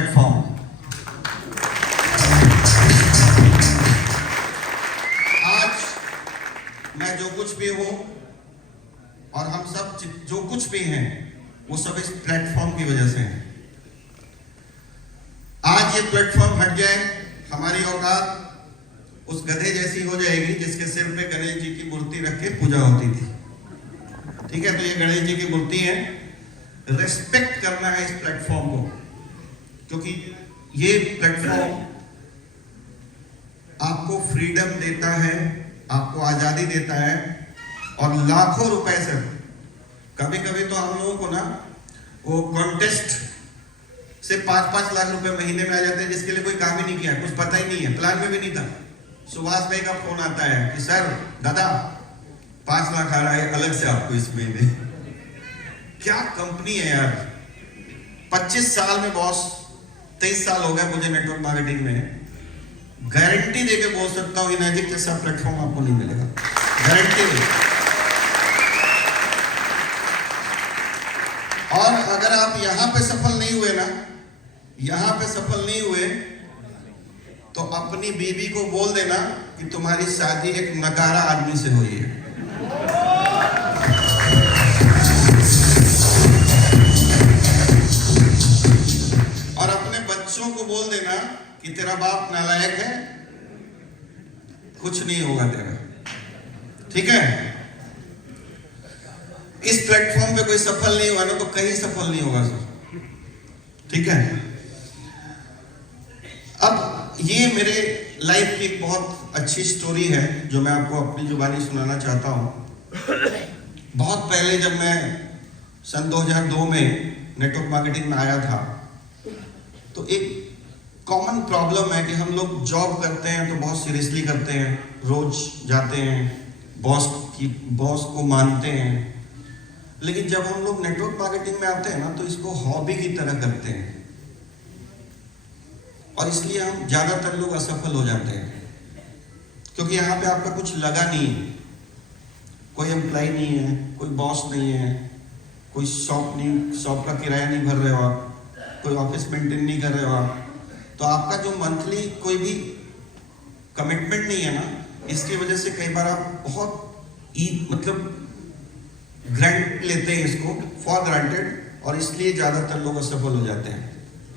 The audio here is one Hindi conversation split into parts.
प्लेटफॉर्म। आज मैं जो कुछ भी हूं और हम सब जो कुछ भी हैं वो सब इस प्लेटफॉर्म की वजह से है। आज ये प्लेटफॉर्म हट जाए, हमारी औकात उस गधे जैसी हो जाएगी जिसके सिर पे गणेश जी की मूर्ति रख के पूजा होती थी। ठीक है, तो ये गणेश जी की मूर्ति है। रेस्पेक्ट करना है इस प्लेटफॉर्म को, क्योंकि ये प्लेटफॉर्म आपको फ्रीडम देता है, आपको आजादी देता है और लाखों रुपए से। कभी कभी तो हम लोगों को ना वो कॉन्टेस्ट से 5-5 लाख रुपए महीने में आ जाते हैं, जिसके लिए कोई काम ही नहीं किया, कुछ पता ही नहीं है, प्लान में भी नहीं था। सुभाष भाई का फोन आता है कि सर दादा 5 लाख आ रहा है अलग से आपको इस महीने। क्या कंपनी है यार। 25 साल में बॉस, 23 साल हो गए मुझे नेटवर्क मार्केटिंग में। गारंटी देके बोल सकता हूं इनर्जिक जैसा प्लेटफॉर्म आपको नहीं मिलेगा, गारंटी दे। और अगर आप यहां पे सफल नहीं हुए ना, यहां पे सफल नहीं हुए तो अपनी बीवी को बोल देना कि तुम्हारी शादी एक नकारा आदमी से हुई है। और अपने बच्चों को बोल देना कि तेरा बाप नालायक है, कुछ नहीं होगा तेरा। ठीक है, इस प्लेटफॉर्म पे कोई सफल नहीं हुआ ना तो कहीं सफल नहीं होगा सर। ठीक है, अब ये मेरे लाइफ की एक बहुत अच्छी स्टोरी है जो मैं आपको अपनी जुबानी सुनाना चाहता हूं। बहुत पहले जब मैं सन 2002 में नेटवर्क मार्केटिंग में आया था, तो एक कॉमन प्रॉब्लम है कि हम लोग जॉब करते हैं तो बहुत सीरियसली करते हैं, रोज जाते हैं, बॉस को मानते हैं। लेकिन जब हम लोग नेटवर्क मार्केटिंग में आते हैं ना तो इसको हॉबी की तरह करते हैं और इसलिए हम ज्यादातर लोग असफल हो जाते हैं, क्योंकि यहाँ पे आपका कुछ लगा नहीं है, कोई एम्प्लॉय नहीं है, कोई बॉस नहीं है, कोई शॉप का किराया नहीं भर रहे हो आप, कोई ऑफिस मेंटेन नहीं कर रहे हो आप, तो आपका जो मंथली कोई भी कमिटमेंट नहीं है ना, इसकी वजह से कई बार आप बहुत मतलब ग्रांट लेते हैं इसको, फॉर ग्रांटेड, और इसलिए ज्यादातर लोग असफल हो जाते हैं।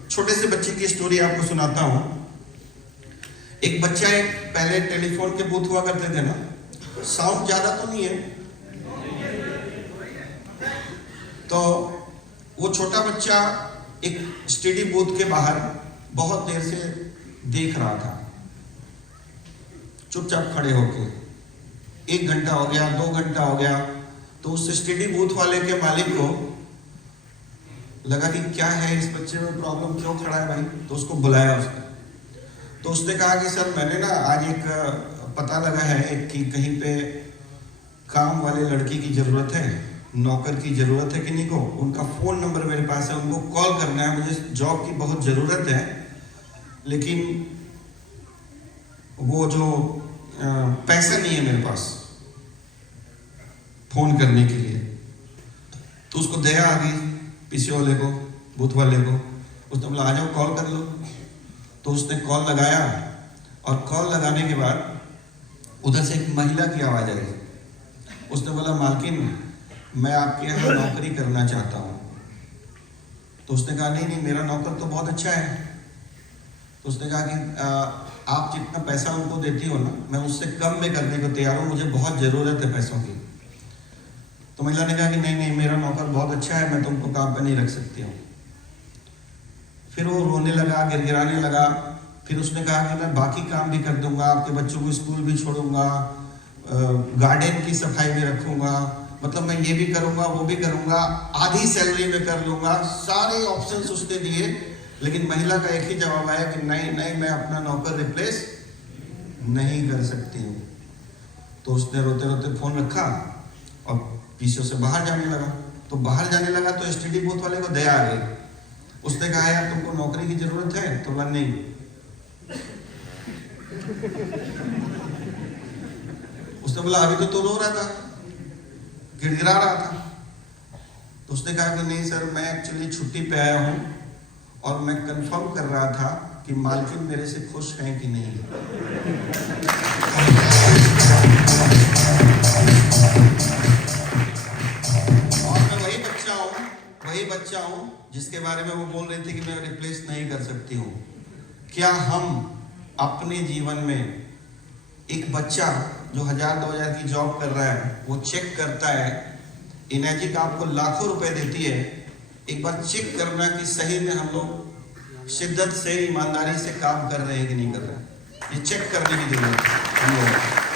छोटे से बच्चे की स्टोरी आपको सुनाता हूं। एक बच्चा, एक पहले टेलीफोन के बूथ हुआ करते थे ना, साउंड ज्यादा तो नहीं है, तो वो छोटा बच्चा एक स्टडी बूथ के बाहर बहुत देर से देख रहा था, चुपचाप खड़े होके। 1 घंटा हो गया, 2 घंटा हो गया, तो उस स्टडी बूथ वाले के मालिक को लगा कि क्या है इस बच्चे में प्रॉब्लम, क्यों खड़ा है भाई। तो उसको बुलाया उसने, तो उसने कहा कि सर मैंने ना आज एक पता लगा है कि कहीं पे काम वाले लड़की की जरूरत है, नौकर की जरूरत है किन्हीं को, उनका फोन नंबर मेरे पास है, उनको कॉल करना है, मुझे जॉब की बहुत जरूरत है, लेकिन वो जो पैसा नहीं है मेरे पास फोन करने के लिए। तो उसको दया आ गई पीसी वाले को, बूथ वाले को। उसने बोला आ जाओ कॉल कर लो। तो उसने कॉल लगाया और कॉल लगाने के बाद उधर से एक महिला की आवाज आई। उसने बोला मालकिन मैं आपके यहाँ नौकरी करना चाहता हूँ। तो उसने कहा नहीं मेरा नौकर तो बहुत अच्छा है। तो उसने कहा कि आप जितना पैसा उनको देती हो ना, मैं उससे कम में करने को तैयार हूँ, मुझे बहुत ज़रूरत है पैसों की। तो महिला ने कहा कि नहीं मेरा नौकर बहुत अच्छा है, मैं तुमको काम पे नहीं रख सकती हूँ। फिर वो रोने लगा, गिड़गिड़ाने लगा। फिर उसने कहा कि मैं बाकी काम भी कर दूंगा, आपके बच्चों को स्कूल भी छोड़ूंगा, गार्डन की सफाई भी रखूंगा, मतलब मैं ये भी करूंगा वो भी करूंगा, आधी सैलरी में कर लूंगा। सारे ऑप्शंस उसने दिए, लेकिन महिला का एक ही जवाब आया कि नहीं मैं अपना नौकर रिप्लेस नहीं कर सकती हूँ। तो उसने रोते रोते फोन रखा और पीछे से बाहर जाने लगा। तो बाहर जाने लगा तो एसटीडी बूथ वाले को दया आ गई। उसने कहा यार तुमको नौकरी की जरूरत है? तो बोला नहीं। उसने बोला अभी तो रो रहा था, गिड़गिड़ा रहा था। तो उसने कहा कि नहीं सर मैं एक्चुअली छुट्टी पे आया हूँ और मैं कंफर्म कर रहा था कि मालकिन मेरे से खुश हैं कि नहीं। और मैं वही बच्चा हूँ जिसके बारे में वो बोल रही थी कि मैं रिप्लेस नहीं कर सकती हूँ। क्या हम अपने जीवन में एक बच्चा जो 1000-2000 की जॉब कर रहा है, वो चेक करता है, इनर्जी आपको लाखों रुपए देती है, एक बार चेक करना कि सही में हम लोग शिद्दत से, ईमानदारी से काम कर रहे हैं कि नहीं कर रहे हैं। ये चेक करने की जरूरत है हम लोग।